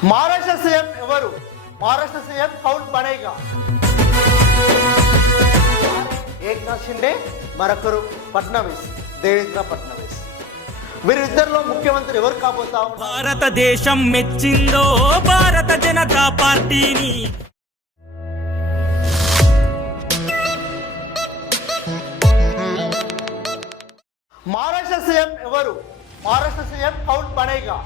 Maharashtra CM एवरू Maharashtra CM कौन बनेगा ఏక్నాథ్ షిండే మరొకరు ఫడ్నవీస్ దేవేంద్ర ఫడ్నవీస్ వీరిద్దరిలో ముఖ్యమంత్రి ఎవరు కాబోతా ఉన్నారు భారతదేశం మెచ్చిందో భారత జనతా పార్టీని మహారాష్ట్ర సీఎం ఎవరు మహారాష్ట్ర సీఎం కౌన్ బనేగా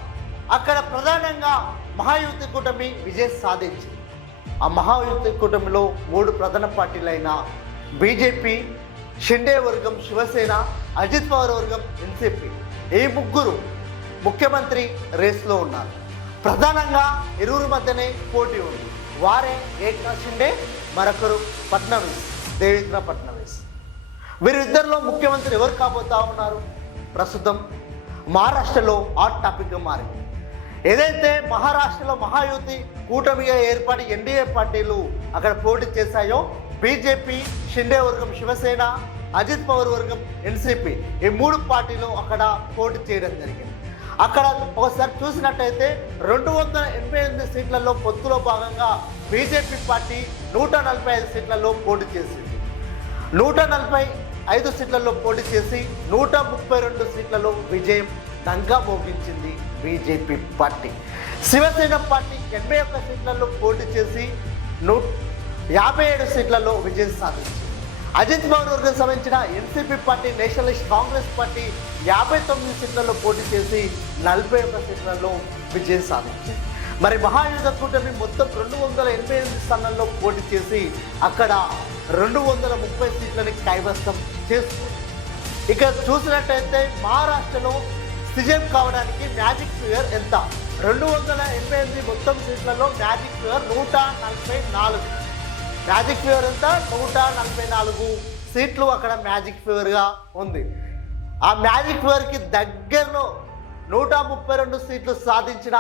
అక్కడ ప్రధానంగా మహాయుతి కూటమి విజయం సాధించింది ఆ మహాయుతి కూటమిలో మూడు ప్రధాన పార్టీలైన బీజేపీ షిండే వర్గం శివసేన అజిత్ పవార్ వర్గం ఎన్సీపీ ఈ ముగ్గురు ముఖ్యమంత్రి రేస్లో ఉన్నారు ప్రధానంగా ఇరువురి మధ్యనే పోటీ ఉంది వారే ఏక్నాథ్ షిండే మరొకరు ఫడ్నవీస్ దేవేంద్ర ఫడ్నవీస్ వీరిద్దరిలో ముఖ్యమంత్రి ఎవరు కాబోతా ఉన్నారు ప్రస్తుతం మహారాష్ట్రలో హాట్ టాపిక్గా మారింది ఏదైతే మహారాష్ట్రలో మహాయుతి కూటమిగా ఏర్పడి ఎన్డీఏ పార్టీలు అక్కడ పోటీ చేశాయో బీజేపీ షిండే వర్గం శివసేన అజిత్ పవార్ వర్గం ఎన్సీపీ ఈ మూడు పార్టీలు అక్కడ పోటీ చేయడం జరిగింది అక్కడ ఒకసారి చూసినట్టయితే 288 సీట్లలో పొత్తులో భాగంగా బీజేపీ పార్టీ 145 సీట్లలో పోటీ చేసింది 145 సీట్లలో పోటీ చేసి 132 సీట్లలో విజయం దంగా మోగించింది బీజేపీ పార్టీ శివసేన పార్టీ 81 సీట్లలో పోటీ చేసి 57 సీట్లలో విజయం సాధించింది అజిత్ పవార్ వర్గం సంబంధించిన NCP party Nationalist Congress party 59 సీట్లలో పోటీ చేసి 41 సీట్లలో విజయం సాధించింది మరి మహాయుధ కూటమి మొత్తం 288 స్థానాల్లో పోటీ చేసి అక్కడ 230 సీట్లని కైవసం చేసుకుంది ఇక చూసినట్టయితే మహారాష్ట్రలో సీఎం కావడానికి మ్యాజిక్ ఫిగర్ ఎంత 288 మొత్తం సీట్లలో మ్యాజిక్ ఫిగర్ 144 మ్యాజిక్ ఫిగర్ ఎంత 144 సీట్లు అక్కడ మ్యాజిక్ ఫిగర్గా ఉంది ఆ మ్యాజిక్ ఫిగర్కి దగ్గరలో 132 సీట్లు సాధించిన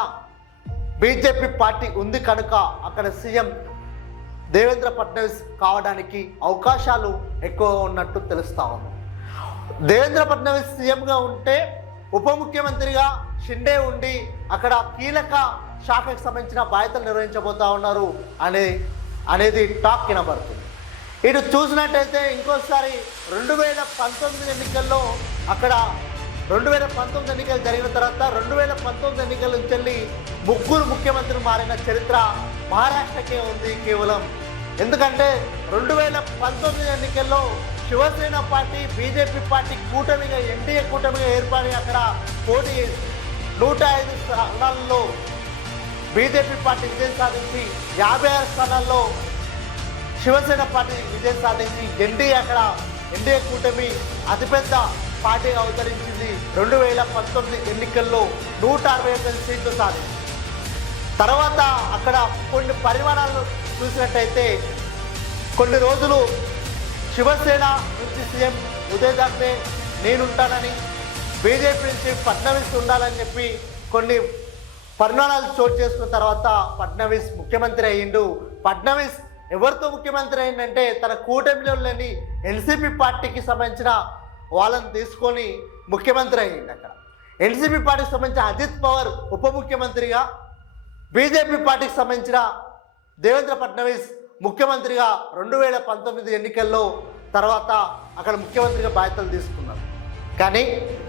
బీజేపీ పార్టీ ఉంది కనుక అక్కడ సీఎం దేవేంద్ర ఫడ్నవీస్ కావడానికి అవకాశాలు ఎక్కువగా ఉన్నట్టు తెలుస్తా ఉంది దేవేంద్ర ఫడ్నవీస్ సీఎంగా ఉంటే ఉప ముఖ్యమంత్రిగా షిండే ఉండి అక్కడ కీలక శాఖకు సంబంధించిన బాధ్యతలు నిర్వహించబోతా ఉన్నారు అనేది టాక్ వినబడుతుంది ఇటు చూసినట్టయితే ఇంకోసారి 2019 ఎన్నికల్లో అక్కడ 2019 ఎన్నికలు జరిగిన తర్వాత 2019 ఎన్నికల నుంచి వెళ్ళి ముగ్గురు ముఖ్యమంత్రులు మారిన చరిత్ర మహారాష్ట్రకే ఉంది కేవలం ఎందుకంటే 2019 ఎన్నికల్లో శివసేన పార్టీ బీజేపీ పార్టీ కూటమిగా ఎన్డీఏ కూటమిగా ఏర్పడి అక్కడ పోటీ చేసి 105 స్థానాల్లో బీజేపీ పార్టీ విజయం సాధించి 56 స్థానాల్లో శివసేన పార్టీ విజయం సాధించి ఎన్డీఏ కూటమి అతిపెద్ద పార్టీగా అవతరించింది 2019 ఎన్నికల్లో 161 సీట్లు సాధించింది తర్వాత అక్కడ కొన్ని పరిమాణాలు చూసినట్టయితే కొన్ని రోజులు శివసేన నుంచి సీఎం ఉదయ్ థాక్రే నేనుంటానని బీజేపీ నుంచి ఫడ్నవీస్ ఉండాలని చెప్పి కొన్ని పరిణామాలు చోటు చేసుకున్న తర్వాత ఫడ్నవీస్ ముఖ్యమంత్రి అయ్యిండు ఫడ్నవీస్ ఎవరితో ముఖ్యమంత్రి అయిందంటే తన కూటమిలో లేని ఎన్సీపీ పార్టీకి సంబంధించిన వాళ్ళని తీసుకొని ముఖ్యమంత్రి అయ్యిండు అక్కడ ఎన్సీపీ పార్టీకి సంబంధించిన అజిత్ పవార్ ఉప ముఖ్యమంత్రిగా బీజేపీ పార్టీకి సంబంధించిన దేవేంద్ర ఫడ్నవీస్ ముఖ్యమంత్రిగా 2019 ఎన్నికల్లో తర్వాత అక్కడ ముఖ్యమంత్రిగా బాధ్యతలు తీసుకున్నారు కానీ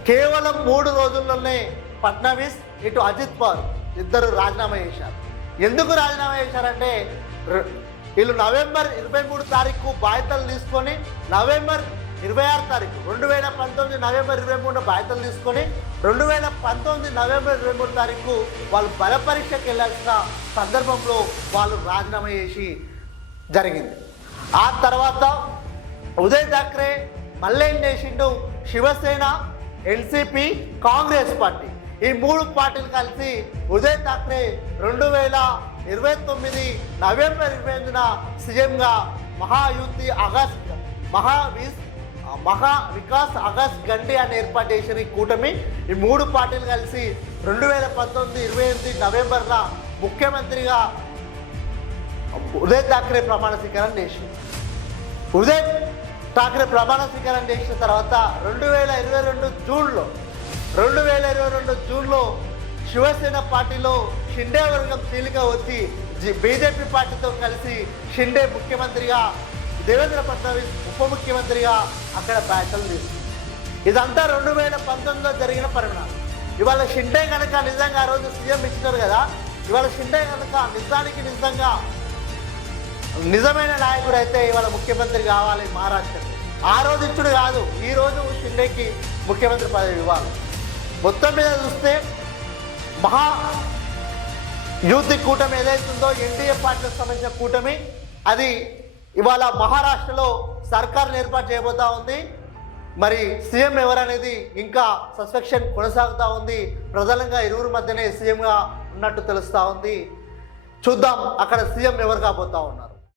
కేవలం 3 రోజుల్లోనే ఫడ్నవీస్ ఇటు అజిత్ పవార్ ఇద్దరు రాజీనామా చేశారు ఎందుకు రాజీనామా చేశారంటే వీళ్ళు నవంబర్ 23 తారీఖు బాధ్యతలు తీసుకొని నవంబర్ 26 తారీఖు 2019 నవంబర్ 23 బాధ్యతలు తీసుకొని 2019 నవంబర్ 23 తారీఖు వాళ్ళు బల పరీక్షకి వెళ్ళాల్సిన సందర్భంలో వాళ్ళు రాజీనామా చేసి జరిగింది ఆ తర్వాత ఉదయ్ థాక్రే మళ్ళీ ఏం చేసిండు శివసేన ఎన్సీపీ కాంగ్రెస్ పార్టీ ఈ మూడు పార్టీలు కలిసి ఉదయ్ థాక్రే 2029 నవంబర్ 28న సీఎంగా మహా వికాస్ అగస్ట్ గండి అని ఏర్పాటు చేసిన ఈ కూటమి ఈ మూడు పార్టీలు కలిసి 2019 28 నవంబర్న ముఖ్యమంత్రిగా ఉదయ్ థాక్రే ప్రమాణ స్వీకారం చేసింది ఉదయ్ ఠాక్రే ప్రమాణ స్వీకారం చేసిన తర్వాత 2022 జూన్లో శివసేన పార్టీలో షిండే వర్గం చీలిక వచ్చి బీజేపీ పార్టీతో కలిసి షిండే ముఖ్యమంత్రిగా, దేవేంద్ర ఫడ్నవీస్ ఉప ముఖ్యమంత్రిగా అక్కడ బ్యాటలు తీసుకుంది. ఇదంతా 2019లో జరిగిన పరిణామం. ఇవాళ షిండే కనుక నిజంగా ఆ రోజు సీఎం ఇచ్చినారు కదా, ఇవాళ షిండే కనుక నిజంగా నిజమైన నాయకుడు అయితే ఇవాళ ముఖ్యమంత్రి కావాలి మహారాష్ట్రకి. ఆ రోజు ఇచ్చుడు కాదు, ఈ రోజు షిండేకి ముఖ్యమంత్రి పదవి ఇవ్వాలి. మొత్తం మీద చూస్తే మహా యూత్ కూటమి ఏదైతుందో ఎన్డీఏ పార్టీలకు సంబంధించిన కూటమి, అది ఇవాళ మహారాష్ట్రలో సర్కార్ని ఏర్పాటు చేయబోతా ఉంది. మరి సీఎం ఎవరనేది ఇంకా సస్పెక్షన్ కొనసాగుతూ ఉంది. ప్రధానంగా ఇరువురు మధ్యనే సీఎంగా ఉన్నట్టు తెలుస్తూ ఉంది. చూద్దాం అక్కడ సీఎం ఎవరు కాబోతా ఉన్నారు.